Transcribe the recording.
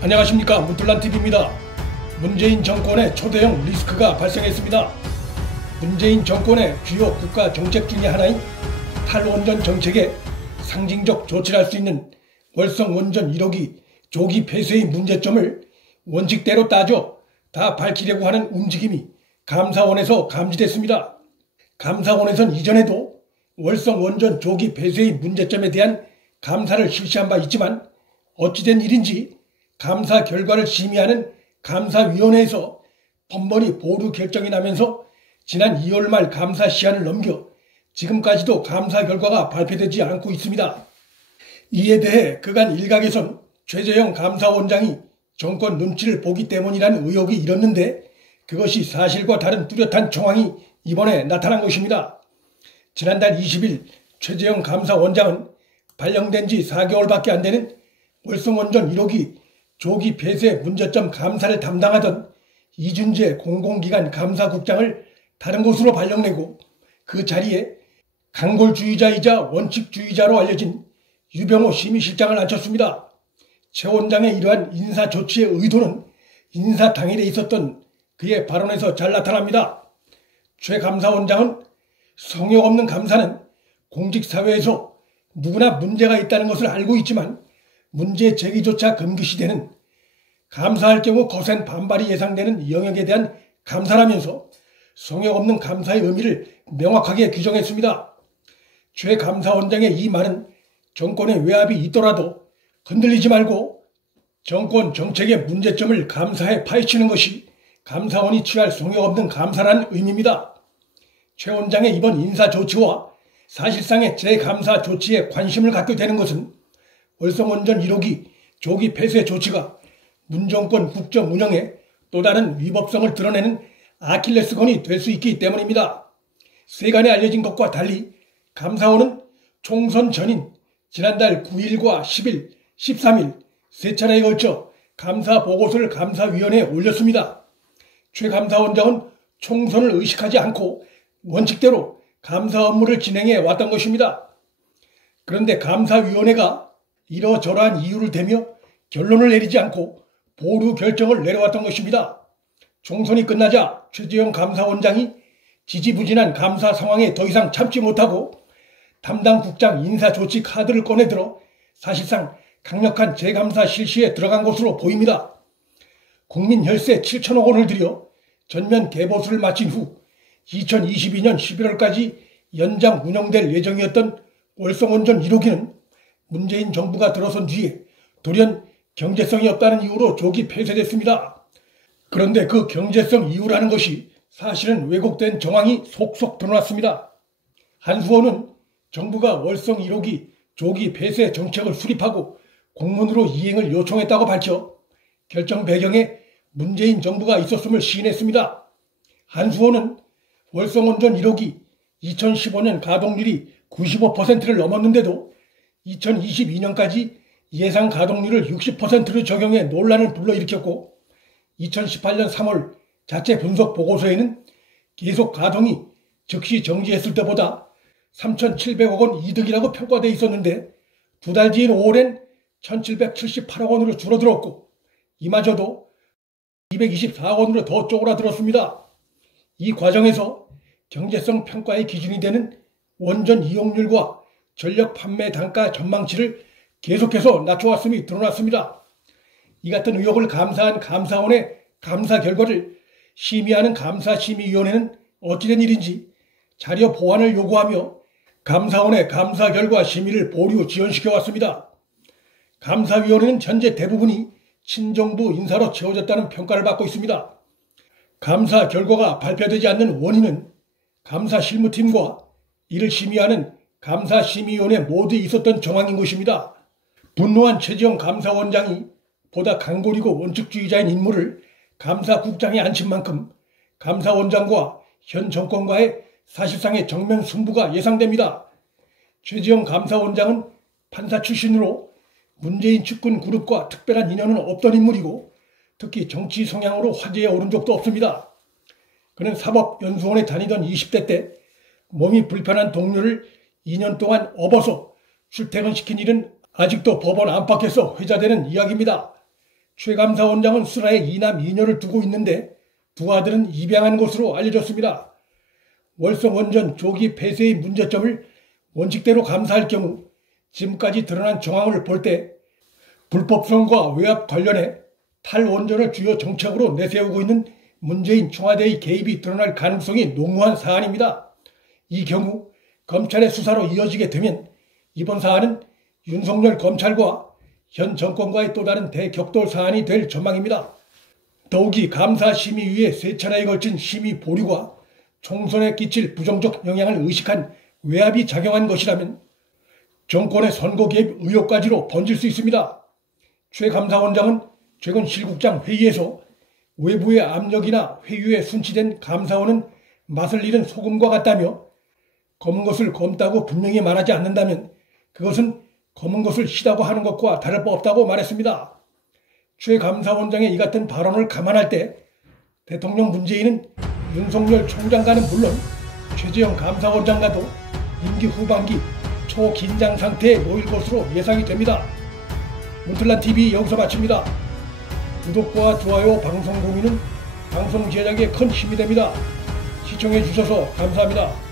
안녕하십니까, 문틀란TV입니다. 문재인 정권의 초대형 리스크가 발생했습니다. 문재인 정권의 주요 국가 정책 중의 하나인 탈원전 정책에 상징적 조치를 할 수 있는 월성 원전 1호기 조기 폐쇄의 문제점을 원칙대로 따져 다 밝히려고 하는 움직임이 감사원에서 감지됐습니다. 감사원에선 이전에도 월성 원전 조기 폐쇄의 문제점에 대한 감사를 실시한 바 있지만 어찌된 일인지 감사 결과를 심의하는 감사위원회에서 번번이 보류 결정이 나면서 지난 2월 말 감사 시한을 넘겨 지금까지도 감사 결과가 발표되지 않고 있습니다. 이에 대해 그간 일각에선 최재형 감사원장이 정권 눈치를 보기 때문이라는 의혹이 일었는데 그것이 사실과 다른 뚜렷한 정황이 이번에 나타난 것입니다. 지난달 20일 최재형 감사원장은 발령된 지 4개월밖에 안 되는 월성원전 1호기 조기 폐쇄 문제점 감사를 담당하던 이준재 공공기관 감사국장을 다른 곳으로 발령내고 그 자리에 강골주의자이자 원칙주의자로 알려진 유병호 심의실장을 앉혔습니다. 최 원장의 이러한 인사 조치의 의도는 인사 당일에 있었던 그의 발언에서 잘 나타납니다. 최 감사원장은 성역 없는 감사는 공직사회에서 누구나 문제가 있다는 것을 알고 있지만 문제 제기조차 금기시되는 감사할 경우 거센 반발이 예상되는 영역에 대한 감사라면서 성역 없는 감사의 의미를 명확하게 규정했습니다. 최 감사원장의 이 말은 정권의 외압이 있더라도 흔들리지 말고 정권 정책의 문제점을 감사에 파헤치는 것이 감사원이 취할 성역 없는 감사라는 의미입니다. 최 원장의 이번 인사 조치와 사실상의 재감사 조치에 관심을 갖게 되는 것은 월성원전 1호기 조기 폐쇄 조치가 문정권 국정 운영에 또 다른 위법성을 드러내는 아킬레스건이 될 수 있기 때문입니다. 세간에 알려진 것과 달리 감사원은 총선 전인 지난달 9일과 10일, 13일 세 차례에 걸쳐 감사 보고서를 감사위원회에 올렸습니다. 최 감사원장은 총선을 의식하지 않고 원칙대로 감사 업무를 진행해 왔던 것입니다. 그런데 감사위원회가 이러저러한 이유를 대며 결론을 내리지 않고 보류 결정을 내려왔던 것입니다. 총선이 끝나자 최재형 감사원장이 지지부진한 감사 상황에 더 이상 참지 못하고 담당 국장 인사 조치 카드를 꺼내들어 사실상 강력한 재감사 실시에 들어간 것으로 보입니다. 국민 혈세 7천억 원을 들여 전면 개보수를 마친 후 2022년 11월까지 연장 운영될 예정이었던 월성원전 1호기는 문재인 정부가 들어선 뒤에 돌연 경제성이 없다는 이유로 조기 폐쇄됐습니다. 그런데 그 경제성 이유라는 것이 사실은 왜곡된 정황이 속속 드러났습니다. 한수원은 정부가 월성 1호기 조기 폐쇄 정책을 수립하고 공문으로 이행을 요청했다고 밝혀 결정 배경에 문재인 정부가 있었음을 시인했습니다. 한수원은 월성원전 1호기 2015년 가동률이 95%를 넘었는데도 2022년까지 예상 가동률을 60%로 적용해 논란을 불러일으켰고 2018년 3월 자체 분석 보고서에는 계속 가동이 즉시 정지했을 때보다 3,700억 원 이득이라고 평가되어 있었는데 두 달 뒤인 5월엔 1,778억 원으로 줄어들었고 이마저도 224억 원으로 더 쪼그라들었습니다. 이 과정에서 경제성 평가의 기준이 되는 원전 이용률과 전력 판매 단가 전망치를 계속해서 낮춰왔음이 드러났습니다. 이 같은 의혹을 감사한 감사원의 감사 결과를 심의하는 감사심의위원회는 어찌된 일인지 자료 보완을 요구하며 감사원의 감사 결과 심의를 보류 지연시켜왔습니다. 감사위원회는 현재 대부분이 친정부 인사로 채워졌다는 평가를 받고 있습니다. 감사 결과가 발표되지 않는 원인은 감사실무팀과 이를 심의하는 감사심의위원회 모두에 있었던 정황인 것입니다. 분노한 최재형 감사원장이 보다 강골이고 원칙주의자인 인물을 감사국장에 앉힌 만큼 감사원장과 현 정권과의 사실상의 정면 승부가 예상됩니다. 최재형 감사원장은 판사 출신으로 문재인 측근 그룹과 특별한 인연은 없던 인물이고 특히 정치 성향으로 화제에 오른 적도 없습니다. 그는 사법연수원에 다니던 20대 때 몸이 불편한 동료를 2년 동안 업어서 출퇴근시킨 일은 아직도 법원 안팎에서 회자되는 이야기입니다. 최 감사원장은 슬하에 2남 2녀를 두고 있는데 두 아들은 입양한 것으로 알려졌습니다. 월성 원전 조기 폐쇄의 문제점을 원칙대로 감사할 경우 지금까지 드러난 정황을 볼 때 불법성과 외압 관련해 탈원전을 주요 정책으로 내세우고 있는 문재인 청와대의 개입이 드러날 가능성이 농후한 사안입니다. 이 경우 검찰의 수사로 이어지게 되면 이번 사안은 윤석열 검찰과 현 정권과의 또 다른 대격돌 사안이 될 전망입니다. 더욱이 감사심의위의 세 차례에 걸친 심의 보류가 총선에 끼칠 부정적 영향을 의식한 외압이 작용한 것이라면 정권의 선거 개입 의혹까지로 번질 수 있습니다. 최 감사원장은 최근 실국장 회의에서 외부의 압력이나 회유에 순치된 감사원은 맛을 잃은 소금과 같다며 검은 것을 검다고 분명히 말하지 않는다면 그것은 검은 것을 시다고 하는 것과 다를 바 없다고 말했습니다. 최 감사원장의 이 같은 발언을 감안할 때 대통령 문재인은 윤석열 총장과는 물론 최재형 감사원장과도 임기 후반기 초긴장 상태에 놓일 것으로 예상이 됩니다. 문틀란TV 여기서 마칩니다. 구독과 좋아요, 방송 공유는 방송 제작에 큰 힘이 됩니다. 시청해 주셔서 감사합니다.